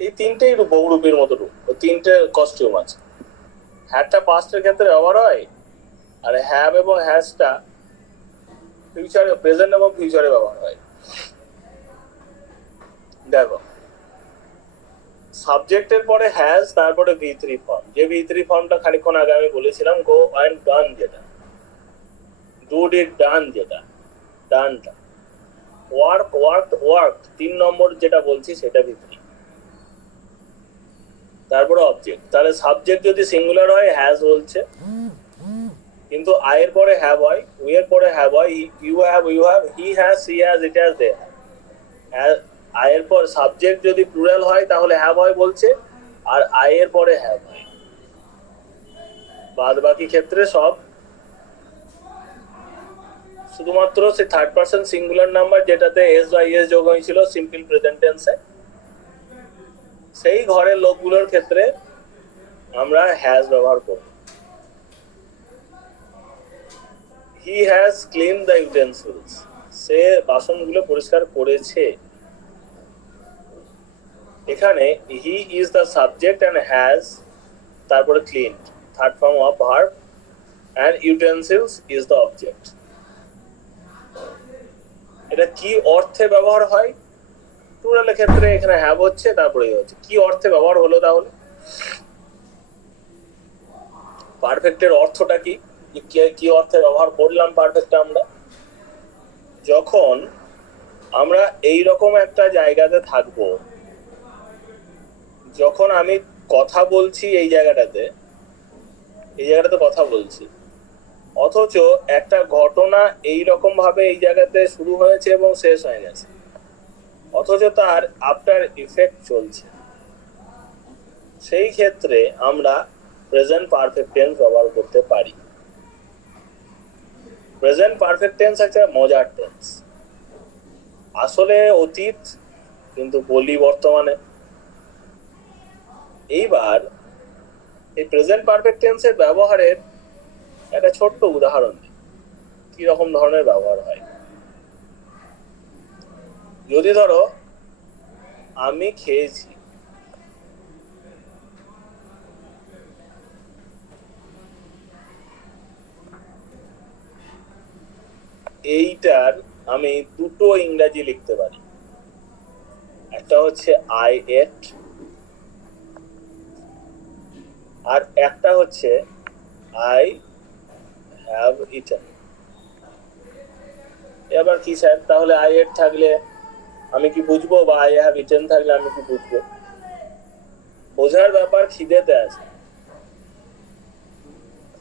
এই তিনটেই বহুরূপের মতো রূপ, তিনটে কস্টিউম আছে। হ্যাডটা পাস্টের ক্ষেত্রে ব্যবহার হয়, আর হ্যাভ এবং হ্যাজটা ফিউচারে, প্রেজেন্ট এবং ফিউচারে ব্যবহার হয়। দেখো, সাবজেক্টের পরে হ্যাজ, তারপরে V3 ফর্ম। যে V3 ফর্মটা খানিকক্ষণ আগে আমি বলেছিলাম, গো অ্যান্ড ডান, যেটা ডু ডিড ডান, যেটা ডানটা। ওয়ার্ক ওয়ার্ক 3 নম্বর যেটা বলছি সেটা V3। তারপরে অবজেক্ট। তাহলে সাবজেক্ট যদি সিঙ্গুলার হয় হ্যাজ বলছে, কিন্তু আই এর পরে হ্যাভ হয়, উই এর পরে হ্যাভ হয়, you have, he has, she has, it has, they have. I এর পর সাবজেক্ট যদি প্লুরাল হয় তাহলে হ্যাভ হয় বলছে, আর আই এর পরে হ্যাভ হয়। বাদ বাকি ক্ষেত্রে সব শুধুমাত্র সে থার্ড পারসন সিঙ্গুলার নাম্বার যেটাতে এস বা ইএস যোগ হয়েছিল সিম্পল প্রেজেন্ট টেন্সে, সেই ঘরের লোকগুলোর ক্ষেত্রে আমরা হ্যাজ ব্যবহার করব। He has clean the utensils, সে বাসনগুলো পরিষ্কার করেছে। এখানে he is the subject and has, তারপরে clean, third form of verb, and utensils is the object. এটা কি অর্থে ব্যবহার হয়? প্লুরালের ক্ষেত্রে এখানে হ্যাভ হচ্ছে, তারপরে হচ্ছে। কি অর্থে ব্যবহার হলো তাহলে? পারফেক্টের অর্থটা কি? কি অর্থে ব্যবহার করলাম পারফেক্টটা আমরা? যখন আমরা এই রকম একটা জায়গাতে থাকবো, যখন আমি কথা বলছি এই জায়গাটাতে কথা বলছি, অথচ একটা ঘটনা এই রকম ভাবে এই জায়গাতে শুরু হয়েছে এবং শেষ হয়ে গেছে, অথচ তার আফটার ইফেক্ট চলছে, সেই ক্ষেত্রে আমরা প্রেজেন্ট পারফেক্ট টেন্স ব্যবহার করতে পারি। প্রেজেন্ট পারফেক্ট টেন্স একটা মজার টেন্স। আসলে অতীত, কিন্তু বলি বর্তমানে। এইবার এই প্রেজেন্ট পারফেক্ট টেন্সের ব্যবহারের একটা ছোট্ট উদাহরণ দিই, কি রকম ধরনের ব্যবহার হয়। যদি ধরো আমি খেয়েছি, এইটার আমি দুটো ইংরেজি লিখতে পারি। একটা হচ্ছে আই এট, আর একটা হচ্ছে আই হ্যাভ ইটেন। এবার কি স্যার, তাহলে আই এট থাকলে আমি কি বুঝবো, বা আই হ্যাভ ইটেন থাকলে আমি কি বুঝবো? বোঝার ব্যাপার খিদেতে আছে।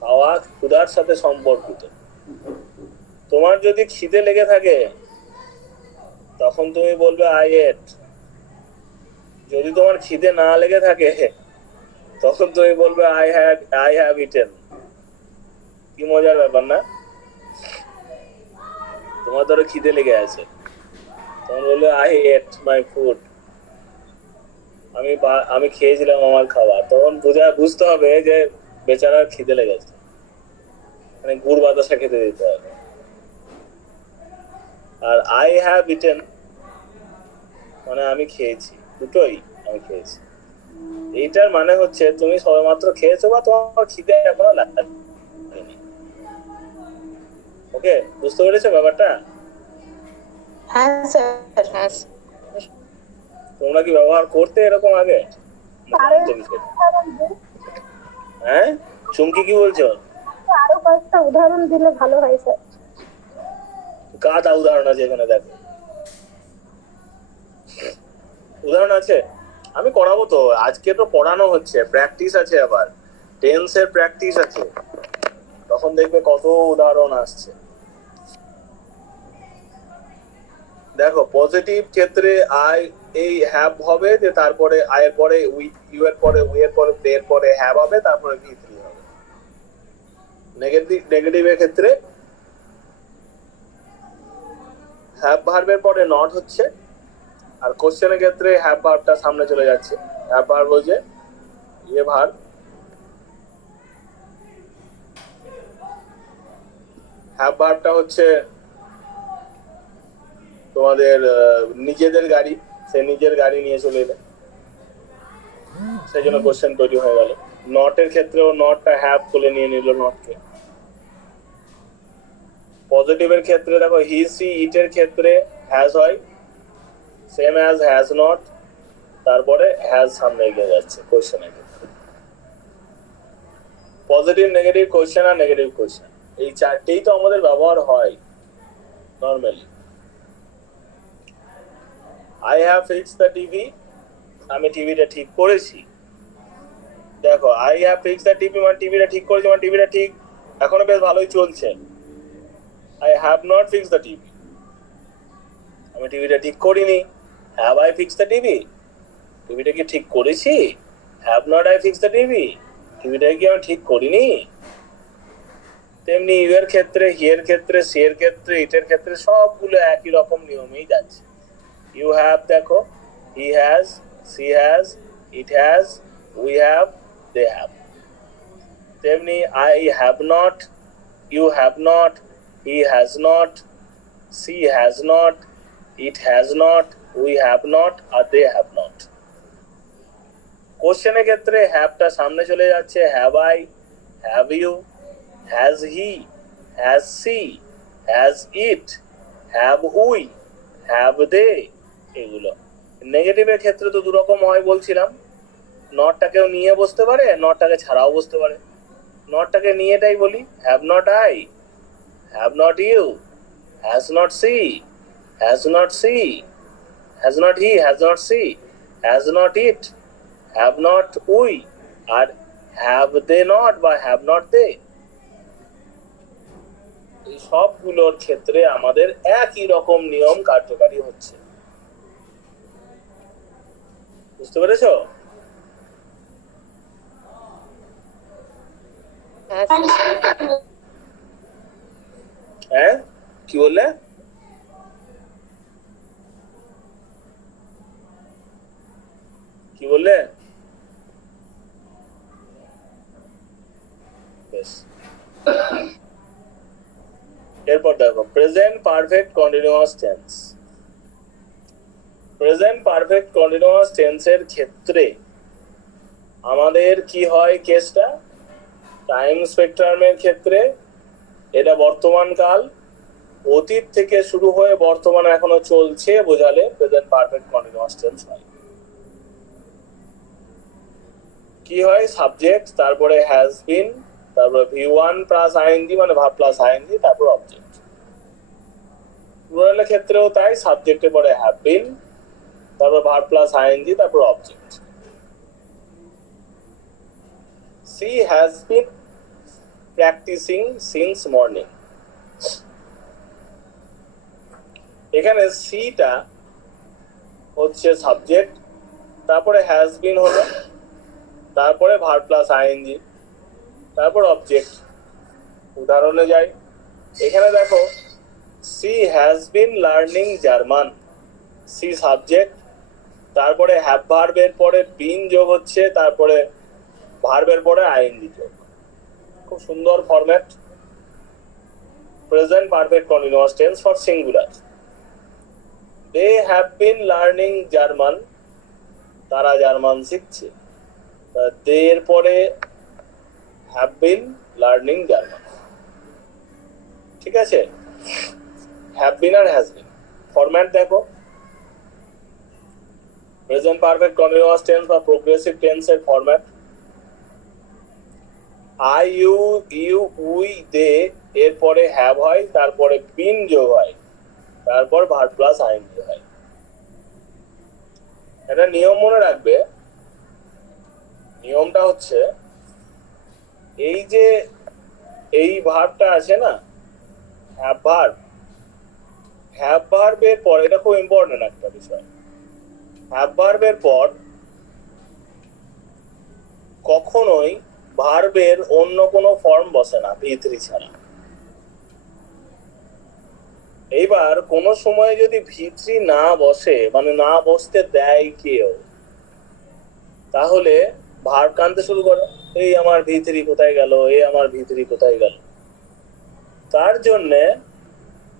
খাওয়া ক্ষুধার সাথে সম্পর্কিত। তোমার যদি খিদে লেগে থাকে তখন তুমি বলবে আই এট। যদি তোমার খিদে না লেগে থাকে তখন তুমি বলবে আই হ্যাভ ইটেন। কি মজার ব্যাপার না? তোমার ধরো খিদে লেগে আছে, তখন বলবে আই এট মাই ফুড। আমি খেয়েছিলাম আমার খাবার। তখন বুঝতে হবে যে বেচারার খিদে লেগেছে, মানে গুড় বাতাসা খেতে দিতে হবে। আর আই হ্যাভ ইটেন মানে আমি খেয়েছি, দুটোই আমি খেয়েছি। এইটার মানে হচ্ছে তুমি সবেমাত্র খেয়েছো বা তোমার খিদে এখনো লাগেনি। ওকে, বুঝতে পেরেছো ব্যাপারটা? হ্যাঁ স্যার। হ্যাঁ তোমরা কি ব্যবহার করতে এরকম আগে? আরো হ্যাঁ, চুমকি কি বলছো? আরো কয়েকটা উদাহরণ দিলে ভালো হয় স্যার। কাটা উদাহরণ আছে এখানে, দেখো উদাহরণ আছে। আমি করাবো তো, আজকে তো পড়ানো হচ্ছে, প্র্যাকটিস আছে, আবার টেন্সের প্র্যাকটিস আছে, তখন দেখবে কত উদাহরণ আসছে। দেখো পজিটিভ ক্ষেত্রে আই এই হ্যাভ হবে, যে তারপরে আই এর পরে ইউ এর পরে উই এর পরে দে এর পরে হ্যাভ হবে, তারপরে ভি থ্রি হবে। নেগেটিভের ক্ষেত্রে হ্যাভ ভার্বের পরে নট হচ্ছে, আর কোশ্চেনের ক্ষেত্রে হ্যাভ ভার্বটা সামনে চলে যাচ্ছে। হ্যাভ ভার্ব হচ্ছে ইয়ে ভার্ব, হ্যাভ ভার্বটা হচ্ছে তোমাদের নিজেদের গাড়ি, সে নিজের গাড়ি নিয়ে চলে এলো, সেই জন্য কোশ্চেন তৈরি হয়ে গেল। নটের ক্ষেত্রেও নটটা হ্যাভ বলে নিয়ে নিল নটকে। পজিটিভের ক্ষেত্রে দেখো হি সি ইট এর ক্ষেত্রে হ্যাজ হয়, সেম অ্যাজ হ্যাজ নট, তারপরে হ্যাজ সামনে এগিয়ে যাচ্ছে কোশ্চেনের ক্ষেত্রে। পজিটিভ, নেগেটিভ কোশ্চেন আর নেগেটিভ কোশ্চেন, এই চারটেই তো আমাদের ব্যবহার হয় normally. I have fixed the TV, আমি টিভিটা ঠিক করেছি। দেখো I have fixed the TV মানে টিভিটা ঠিক করেছি, মানে টিভিটা ঠিক এখনো বেশ ভালোই চলছে। I have not fixed the TV, আমি টিভিটা ঠিক করিনি। Have I fixed the TV, টিভিটা কি ঠিক করেছি? Have not I fixed the TV, টিভিটা কি আমি ঠিক করিনি? তেমনি ইউ এর ক্ষেত্রে, হি এর ক্ষেত্রে, সি এর ক্ষেত্রে, ইটের ক্ষেত্রে সবগুলো একই রকম নিয়মেই যাচ্ছে। ইউ হ্যাভ দেখো he has, she has, it has, we have, they have. তেমনি I have not, you have not, he has not, she has not, it has not, we have not, আর দে হ্যাভ নট। কোশ্চেনের ক্ষেত্রে হ্যাভটা সামনে চলে যাচ্ছে, have I, have you, has he, has she, has it, have we, have they, এগুলো। নেগেটিভের ক্ষেত্রে তো দুরকম হয় বলছিলাম, নটটাকেও নিয়ে বসতে পারে, নটটাকে ছাড়াও বসতে পারে। নটটাকে নিয়েটাই বলি, have not I, have not you, has not she, has not she, has not he, has not she, has not it, have not we, আর হ্যাভ দে নট বা হ্যাভ নট দে। এই সবগুলোর ক্ষেত্রে আমাদের একই রকম নিয়ম কার্যকারী হচ্ছে। বুঝতে পেরেছো? হ্যাঁ হ্যাঁ, কি বললে? কি বললে? বেশ, এরপর দেখো present perfect continuous tense. Present perfect continuous টেন্সের ক্ষেত্রে আমাদের কি হয় কেসটা? টাইম স্পেকট্রামের ক্ষেত্রে এটা বর্তমান কাল, অতীত থেকে শুরু হয়ে বর্তমানে এখনো চলছে বোঝালে প্রেজেন্ট পারফেক্ট কন্টিনিউয়াস টেন্স হয়। কি হয়? সাবজেক্ট, তারপরে হ্যাজ বিন, তারপরে ভি1 প্লাস আইএনজি মানে ভার্ব প্লাস আইএনজি, তারপর অবজেক্ট। প্লুরালের ক্ষেত্রেও তাই, সাবজেক্টের পরে হ্যাভ বিন, তারপর ভার্ব প্লাস আইএনজি, তারপর object. She has been, practising since morning. এখানে সিটা হচ্ছে সাবজেক্ট, তারপরে হ্যাজ বিন হলো, তারপরে ভার্ব প্লাস আইএনজি, তারপর অবজেক্ট। উদাহরণে যাই, এখানে দেখো she has been learning German, she subject, তারপরে হ্যাভ ভার্বের পরে বিন যোগ হচ্ছে, তারপরে ভার্বের পরে আইএনজি যোগ। খুব সুন্দর format. Present perfect continuous tense for singular. They have been learning German, তারা জার্মান শিখছে। দে এর পরে হ্যাভ বিন লার্নিং জার্মান। ঠিক আছে, হ্যাভ বিন আর হ্যাজ বিন। ফরম্যাট দেখো, প্রেজেন্ট পারফেক্ট কন্টিনিউয়াস টেন্স বা প্রোগ্রেসিভ টেন্সের format I you you we they এর পরে হ্যাভ হয়, তারপরে বিন যোগ হয়, তারপর ভার্ব প্লাস আইএনজি হয়। এটা নিয়ম মনে রাখবে। নিয়মটা হচ্ছে এই যে এই ভার্বটা আছে না, হ্যাভ ভার্ব, হ্যাভ ভার্বের পর, এটা খুব ইম্পর্টেন্ট একটা বিষয়, হ্যাভ ভার্বের পর কখনোই ভার্বের অন্য কোনো ফর্ম বসে না ভি3 ছাড়া। এইবার কোন সময় যদি ভি3 না বসে, মানে না বসতে দেয় কেউ, তাহলে ভার্ব কানতে শুরু করে, এই আমার ভি3 কোথায় গেল, এই আমার ভি3 কোথায় গেল। তার জন্যে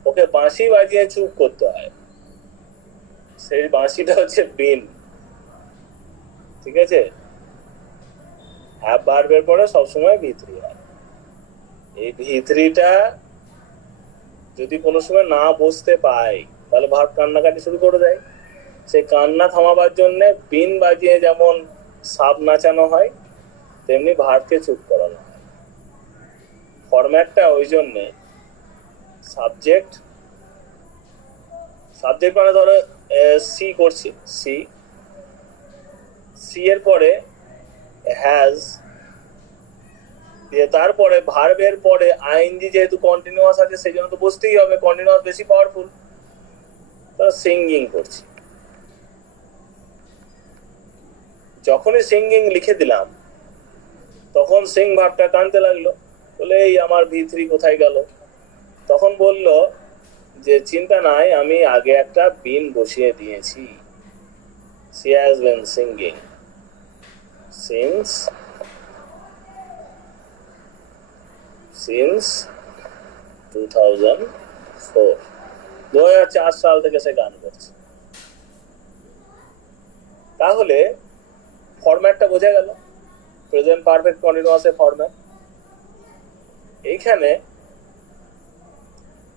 ওকে বাঁশি বাজিয়ে চুপ করতে হয়। সেই বাঁশিটা হচ্ছে বিন। ঠিক আছে, হ্যাভ ভার্বের পরে সবসময় ভি3 হয়। এই ভি3টা যদি কোনো সময় না বসতে পায়, তাহলে ভার্ব কান্নাকাটি শুরু করে দেয়। সেই কান্না থামাবার জন্য বিন বাজিয়ে যেমন সাপ নাচানো হয়, তেমনি ভার্বকে চুপ করানো হয়। ফরম্যাটটা ওই জন্যে সাবজেক্ট, সাবজেক্ট মানে ধরো সি করছি, সি, সি এর পরে হ্যাজ দিয়ে, তারপরে ভার্বের পরে আইএনজি যেহেতু কন্টিনিউয়াস আছে সেই জন্য তো বুঝতেই হবে, কন্টিনিউয়াস বেশি পাওয়ারফুল। তারা সিঙ্গিং করছি, যখনই সিঙ্গিং লিখে দিলাম তখন সিং ভার্বটা কানতে লাগলো, বলে এই আমার ভি3 কোথায় গেল। তখন বলল যে চিন্তা নাই, আমি আগে একটা বিন বসিয়ে দিয়েছি। she has been singing since 2004, 2004 সাল থেকে সে গান করছে। তাহলে ফরম্যাটটা বোঝা গেল, প্রেজেন্ট পারফেক্ট কন্টিনিউয়াসের ফরম্যাট। এইখানে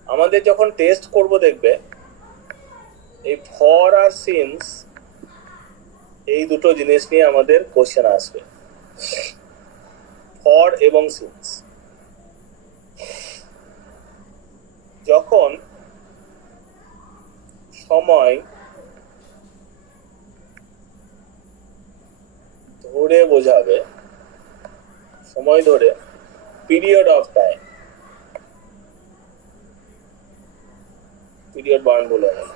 আমাদের যখন টেস্ট করব দেখবে এই ফর আর সিন্স, এই দুটো জিনিস নিয়ে আমাদের কোশ্চেন আসবে, ফর এবং সিন্স। যখন সময় ধরে বোঝাবে, সময় ধরে, period of time, period burn বলে হয়,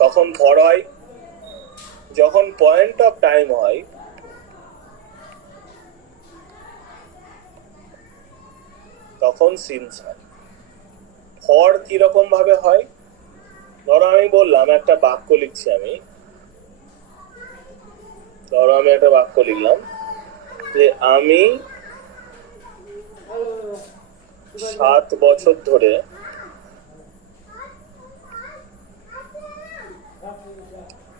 তখন ফর হয়। যখন পয়েন্ট অফ টাইম হয় তখন সিন্স হয়। ফর কিরকম ভাবে হয়, ধরো আমি বললাম একটা বাক্য লিখছি, আমি ধরো আমি একটা বাক্য লিখলাম যে আমি 7 বছর ধরে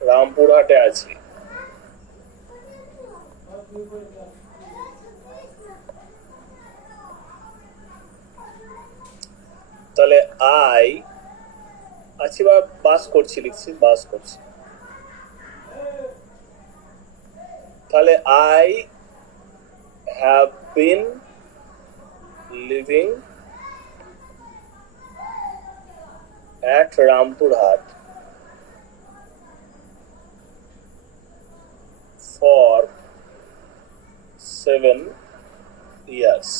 রামপুরহাটে আছি। তাহলে আই আছি বা বাস করছি, লিখছি বাস করছি। তাহলে I have been living at Rampurhat years.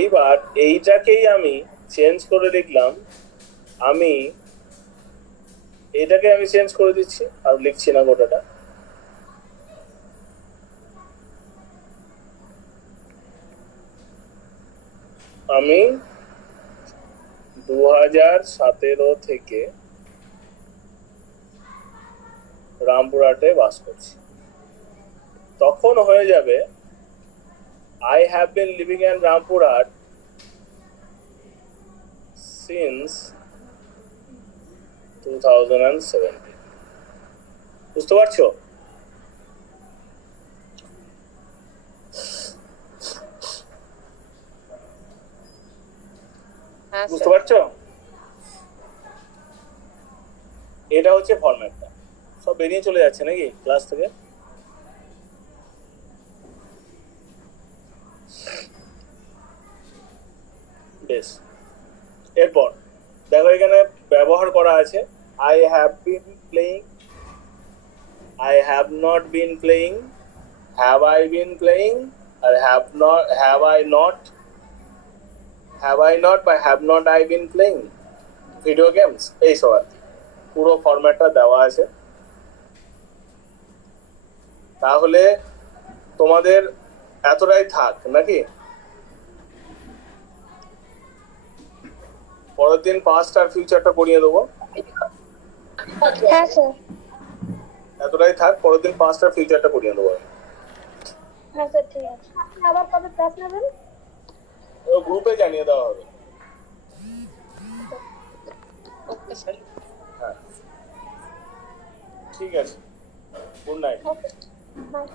এইবার এইটাকেই আমি চেঞ্জ করে লিখলাম, আমি এটাকে আমি চেঞ্জ করে দিচ্ছি আর লিখছি না গোটাটা। আমি 2017 থেকে রামপুরহাটে বাস করছি। তখন হয়ে যাবে I have been living in Rampurhat since 2017। বুঝতে পারছো? হ্যাঁ বুঝতে স্যার। পারছো? এটা হচ্ছে ফরম্যাটটা। সব বেরিয়ে চলে যাচ্ছে নাকি ক্লাস থেকে? বেশ, এরপর দেখো এখানে ব্যবহার করা আছে I have been playing, I have not been playing, have I been playing, আর হ্যাভ আই নট বা have not I been playing video games, এইসব আর কি। পুরো ফরম্যাটটা দেওয়া আছে। তাহলে তোমাদের এতটাই থাক নাকি? পরের দিন পাস্ট আর ফিউচারটা পড়িয়ে দেবো। হ্যাঁ স্যার। এতটাই থাক, পরের দিন পাস্ট আর ফিউচারটা পড়িয়ে দেবো। হ্যাঁ স্যার ঠিক আছে। আপনি আবার কবে ক্লাস নেবেন? গ্রুপে জানিয়ে দেওয়া হবে। Okay sir. হ্যাঁ, ঠিক আছে, গুড নাইট। Okay bye.